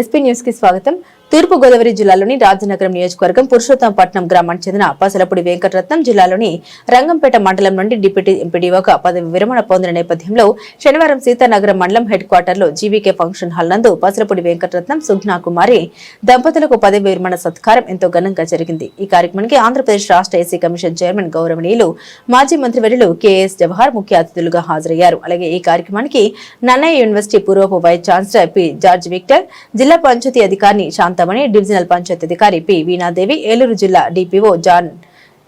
SP news కి స్వాగతం. తూర్పు గోదావరి జిల్లాలోని రాజనగరం నియోజకవర్గం పురుషోత్తంపట్నం గ్రామానికి చెందిన పసలపూడి వెంకటరత్నం జిల్లాలోని రంగంపేట మండలం నుండి డిప్యూటీ ఎంపీడీఓగా పదవి విరమణ పొందిన నేపథ్యంలో శనివారం సీతానగరం మండలం హెడ్ క్వార్టర్ లో జీవీకే ఫంక్షన్ హాల్ నందు పసలపూడి వెంకటరత్నం సుగ్నా కుమారి దంపతులకు పదవి విరమణ సత్కారం ఎంతో ఘనంగా జరిగింది. ఈ కార్యక్రమానికి ఆంధ్రప్రదేశ్ రాష్ట్ర ఎస్సీ కమిషన్ చైర్మన్ గౌరవనీయులు మాజీ మంత్రివర్యులు కెఎస్ జవహర్ ముఖ్య అతిథులుగా హాజరయ్యారు. అలాగే ఈ కార్యక్రమానికి నన్నయ్య యూనివర్సిటీ పూర్వపు vice chancellor P George Victor, జిల్లా పంచాయతీ అధికారిని శాంతమణి, డివిజనల్ పంచాయతీ అధికారి పి వీణాదేవి, ఏలూరు జిల్లా DPO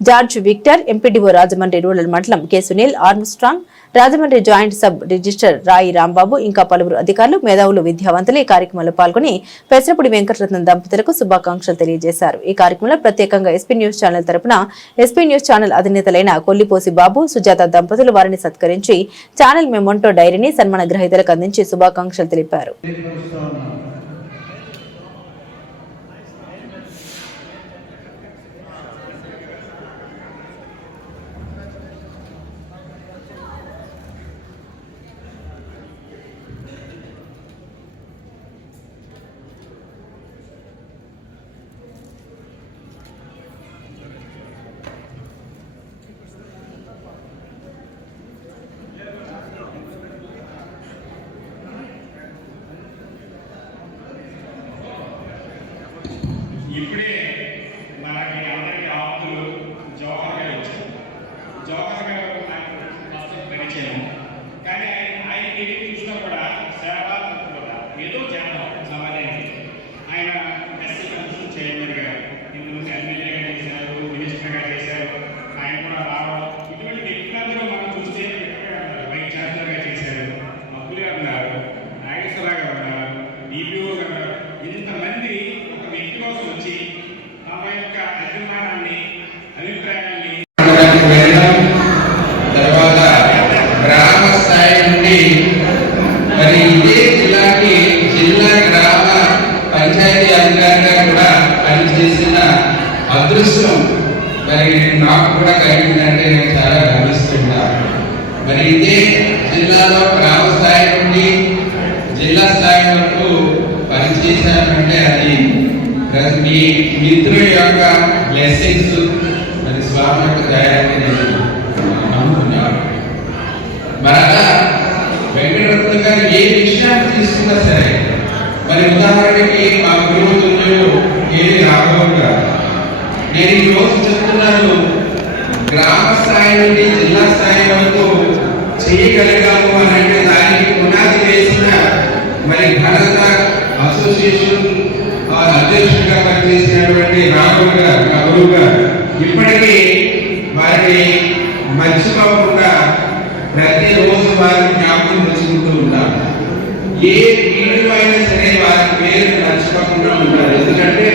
George Victor, MPDO Rajahmundry rural మండలం K Sunil Armstrong, Rajahmundry joint sub registrar Rayi Rambabu ఇంకా పలువురు అధికారులు, మేధావులు, విద్యావంతులు ఈ కార్యక్రమంలో పాల్గొని పెసరపూడి వెంకటరత్నం దంపతులకు శుభాకాంక్షలు తెలియజేశారు. ఈ కార్యక్రమంలో ప్రత్యేకంగా ఎస్పీ న్యూస్ ఛానల్ తరపున ఎస్పీ న్యూస్ ఛానల్ అధినేతలైన కొల్లిపోసి బాబు, సుజాత దంపతులు వారిని సత్కరించి ఛానల్ మెమోంటో డైరీని సన్మాన గ్రహీతలకు అందించి శుభాకాంక్షలు తెలిపారు. ఇప్పుడే మనకి అందరికీ ఆప్తులు జవహర్ గారు వచ్చారు. జవహర్ గారు నాకు పరిచయం, కానీ ఆయన మీరు చూసినా కూడా సేవా తత్పరత ఏదో చేద్దాం సమాజానికి. ఆయన ఎస్సీ కమిషన్ చైర్మన్ గారు, ఇంతకుముందు ఎమ్మెల్యేగా చేశారు, మినిస్టర్గా చేశారు. ఆయన కూడా రావడం ఇటువంటి వ్యక్తులందరూ మనం చూస్తే వైస్ ఛాన్సలర్గా చేశారు, అబ్బులు గారు ఉన్నారు, నాగేశ్వరరావు గారు ఉన్నారు, డిపిఓ గారు ఉన్నారు. ఇంతమంది ఒక వ్యక్తి కోసం వచ్చి తమ యొక్క అభిమానాన్ని, అభిప్రాయాన్ని తర్వాత గ్రామ స్థాయి నుండి మరి ఇదే జిల్లాకి జిల్లా గ్రామ పంచాయతీ అధికారిగా కూడా పనిచేసిన అదృష్టం మరి నాకు కూడా కలిగిందంటే నేను చాలా గర్విస్తున్నాను. మరి ఇదే జిల్లాలో గ్రామ స్థాయి నుండి జిల్లా స్థాయి వరకు పనిచేశానంటే అది మీ మిత్రుల యొక్క బ్లెస్సింగ్స్, మరి స్వామి యొక్క దయాన్ని నేను నమ్ముతున్నాను. మరలా వెంకటరత్న గారు ఏ విషయాన్ని తీసుకున్నా సరే, మరి ఉదాహరణకి మా గురువుతులు ఏది రాఘవ్ గారు, నేను ఈ రోజు చెప్తున్నాను, గ్రామ స్థాయి నుండి జిల్లా స్థాయి వరకు చేయగలిగాము అని అంటే దానికి పునాది వేసిన మరి ఘనత అసోసియేషన్ అధ్యక్షుడిగా పనిచేసినటువంటి రాఘవ్ గారు, నా గురువు గారు, ఇప్పటికీ వారిని మర్చిపోకుండా ప్రతిరోజు వారిని జ్ఞాపకం తెచ్చుకుంటూ ఉంటారు. ఏ వీడియో అయినా సరే వారి పేరు మర్చిపోకుండా ఉంటారు. ఎందుకంటే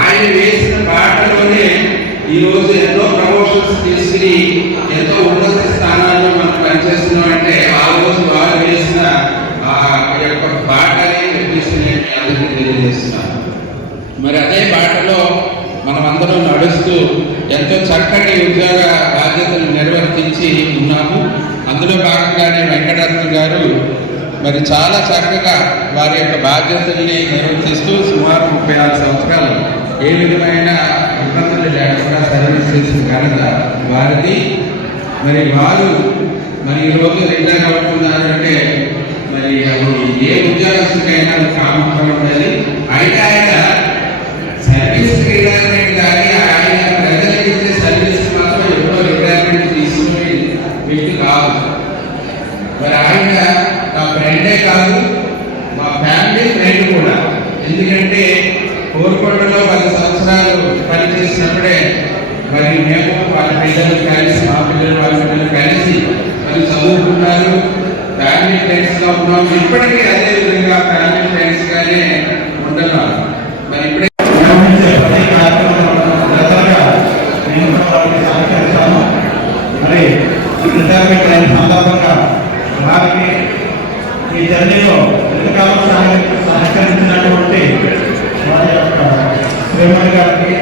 ఆయన వేసిన బాటలోనే ఈరోజు ఎన్నో ప్రమోషన్స్ తీసుకుని ఎంతో ఉన్నత స్థానాల్లో మనం పనిచేస్తున్నాం. అంటే ఆ రోజు వారు వేసిన ఆ యొక్క బాటనే చెప్పేసి నేను అందరికీ తెలియజేస్తున్నాను. మరి అదే బాటలో మనం అందరం నడుస్తూ ఎంతో చక్కటి ఉద్యోగ బాధ్యతలు నిర్వర్తించి ఉన్నాము. అందులో భాగంగానే వెంకటరత్న గారు మరి చాలా చక్కగా వారి యొక్క బాధ్యతల్ని నిర్వర్తిస్తూ సుమారు 36 సంవత్సరాలు ఏ విధమైన ఇబ్బందులు లేకుండా సర్వీస్ చేసిన ఘనత వారిది. మరి వారు మరి ఈరోజు రిటైర్ అవుతున్నారంటే మరి ఏ ఉద్యోగస్తుకైనా కామకం ఉండేది. అయితే ఆయన సర్వీస్ రిటైర్మెంట్ కానీ ఆయన ప్రజలకు ఇచ్చే సర్వీస్ మాత్రం ఎప్పుడో రిటైర్మెంట్ తీసుకునే వ్యక్తి కాదు. మరి ఆయన నా ఫ్రెండే కాదు, మా ఫ్యామిలీ ఫ్రెండ్ కూడా. ఎందుకంటే కోరుకొండలో 10 సంవత్సరాలు పనిచేసినప్పుడే మరి మేము వాళ్ళ పిల్లలు కలిసి, మా పిల్లలు వాళ్ళ పిల్లలు కలిసి మరి చదువుకున్నారు, ఫ్యామిలీ ఫ్రెండ్స్ గా ఉన్నాం. ఇప్పటికీ అదే విధంగా ఫ్యామిలీ ఫ్రెండ్స్ గానే ఉంటున్నాం. మరి ఇప్పుడే మరి రిటైర్మెంట్ అయిన సందర్భంగా వారికి ఈ జర్నీలో ఎంతకాలం సహకరించినటువంటి వారి యొక్క శ్రీమణి గారికి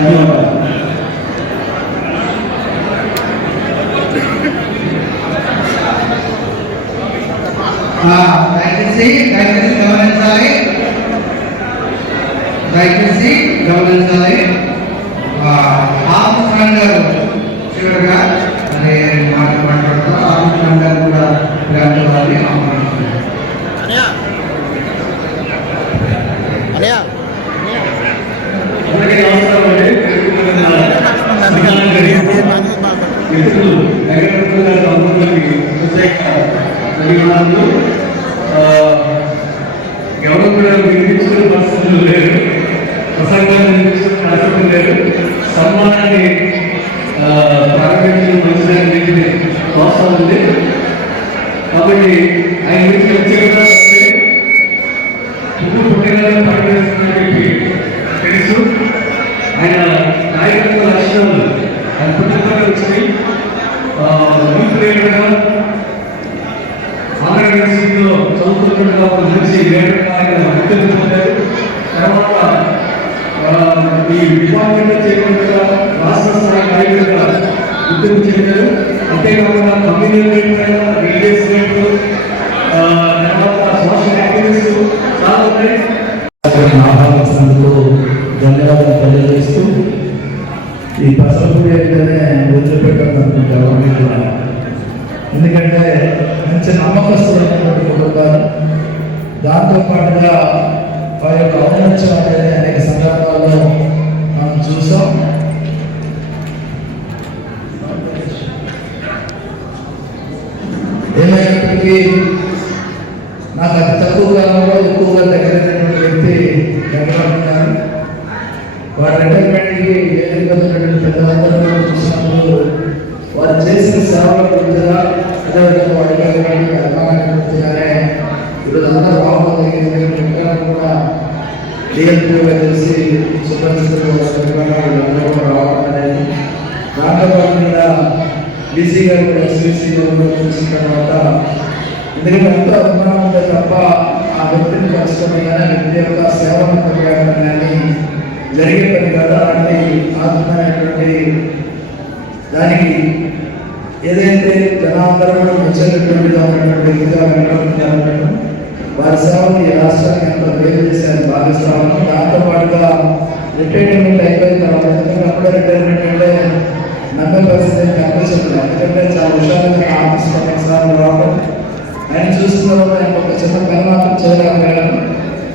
ధన్యవాదాలు. దయచేసి గమనించాలి, ఆఫీస్ గారు చివరిగా మరి మాట్లాడుతారు. ఆఫీస్ గారు కూడా ఇలాంటి వారిని ఆహ్వానిస్తున్నారు. ఎవరు కూడా నిర్మించిన పరిస్థితులు లేరు, ప్రసంగాన్ని నిర్మించిన పరిస్థితులు లేరు. సన్మానాన్ని ప్రారంభించిన మంచిదని అవసరం ఉంది. కాబట్టి ఆయన గురించి వచ్చేగా పుట్టిన పనిచేస్తున్నటువంటి తెలుసు. ఆయన నాయకత్వ లక్షణాలు అద్భుతంగా వచ్చినాయి. ఆంధ్ర యూనివర్సిటీలో చదువుతున్నట్టుగా ఒక మంచి గుర్తింపు పొందారు. తర్వాత ఈ డిపార్ట్మెంట్లో చేయకుండా రాష్ట్ర స్థాయి నాయకులుగా గుర్తింపు చెందారు. అంతేకాకుండా కమ్యూనిటీ రిలీజియస్ రేట్లు, తర్వాత సోషల్ యాక్టివిటీస్ చాలా ఉన్నాయి. ఆహ్వానించినందుకు ధన్యవాదాలు తెలియజేస్తూ ఈ పసలపూడి అంటేనే వదిలిపెట్టాలనుకుంటారు. ఎందుకంటే మంచి నమ్మకస్తులైనటువంటి కుటుంబాలు, దాంతోపాటుగా వారి యొక్క ఔన్నత్యం అనేది అనేక సందర్భాల్లో మనం చూసాం. ఏమైనప్పటికీ నాకు అతి తక్కువ కాలంలో ఎక్కువగా దగ్గరైనటువంటి వ్యక్తి వెంకటరామయ్య. వారి రిటైర్మెంట్కి వేదికటువంటి పెద్దలందరూ చూసినప్పుడు వారు చేసిన సేవల గుర్తుగా అదేవిధంగా వారి అభిమానాన్ని గుర్తుగానే ఈరోజు అందరూ రావడం కూడా డిఎల్పీగా తెలిసి సుపరిస్థితులు వీళ్ళందరూ కూడా రావడం అనేది. దాంట్లో పాటుగా బీసీ గారు ఎస్బీసీ గారు చూసిన తర్వాత ఎందుకంటే ఎంతో అభిమానం ఉంటే తప్ప ఆ వ్యక్తిని కలుసుకుని కానీ ఆ వ్యక్తి యొక్క సేవను కొనియాడడం కానీ జరిగే పని కాదు. అలాంటి ఆత్మీయమైనటువంటి దానికి ఏదైతే జనాందరూ కూడా మెచ్చైనటువంటిగా ఉన్నటువంటి వ్యక్తిగా వెంకటరామయ్య వారి సేవలు ఈ రాష్ట్రానికి ఎంతో మేలు చేశారని భావిస్తా ఉన్నాం. దాంతోపాటుగా రిటైర్మెంట్ అయిపోయిన తర్వాత అప్పుడే రిటైర్మెంట్ అంటే నమ్మే పరిస్థితి కనిపించట్లేదు. ఎందుకంటే చాలా హుషారుగా ఆఫీస్ కొన్నిసార్లు రావడం ఆయన చూస్తున్న ఆయన ఒక చిన్న పని మాత్రం చేయలేకపోయాను.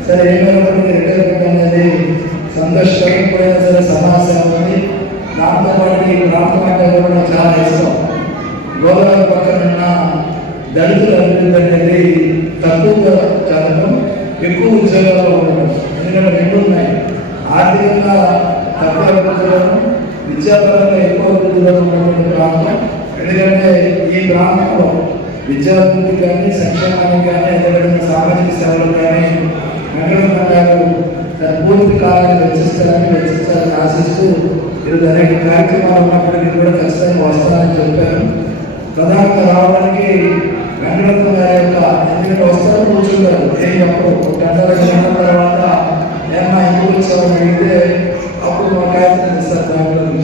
సరే ఏమైనప్పటికీ రిటైర్మెంట్ అనేది సంతోషకరం. ఎప్పుడైనా సరే సమాజం ఉంది. దాంతో పాటు ఈ ప్రాంతం అంటే కూడా చాలా ఇష్టం. గోదావరి పక్కన ఉన్న దళితుల అభివృద్ధి అనేది తక్కువగా చదవడం, ఎక్కువ ఉద్యోగాల్లో ఉండడం. ఎందుకంటే రెండు ఉన్నాయి, ఆర్థికంగా తక్కువ అభివృద్ధిలోను, విద్యాపరంగా ఎక్కువ అభివృద్ధిలో ఉన్నటువంటి ప్రాంతం. ఎందుకంటే ఈ ప్రాంతంలో విద్యాభివృద్ధి కానీ, సంక్షేమానికి కానీ, అదేవిధంగా సామాజిక సేవలు కానీ వెంకటరమణ గారు తన పూర్తి కాలాన్ని వెచ్చిస్తారని ఆశిస్తూ ఈరోజు అనేక కార్యక్రమాలు ఉన్నప్పటికీ కూడా ఖచ్చితంగా వస్తారని చెప్పారు. ప్రధానంగా రావడానికి వెంకటరమణ గారి యొక్క ఎందుకంటే వస్తారు కూర్చుంటారు, ఏం చెప్పరు. 10 గంటల తర్వాత ఏమన్నా ఎందుకు వచ్చామని అడిగితే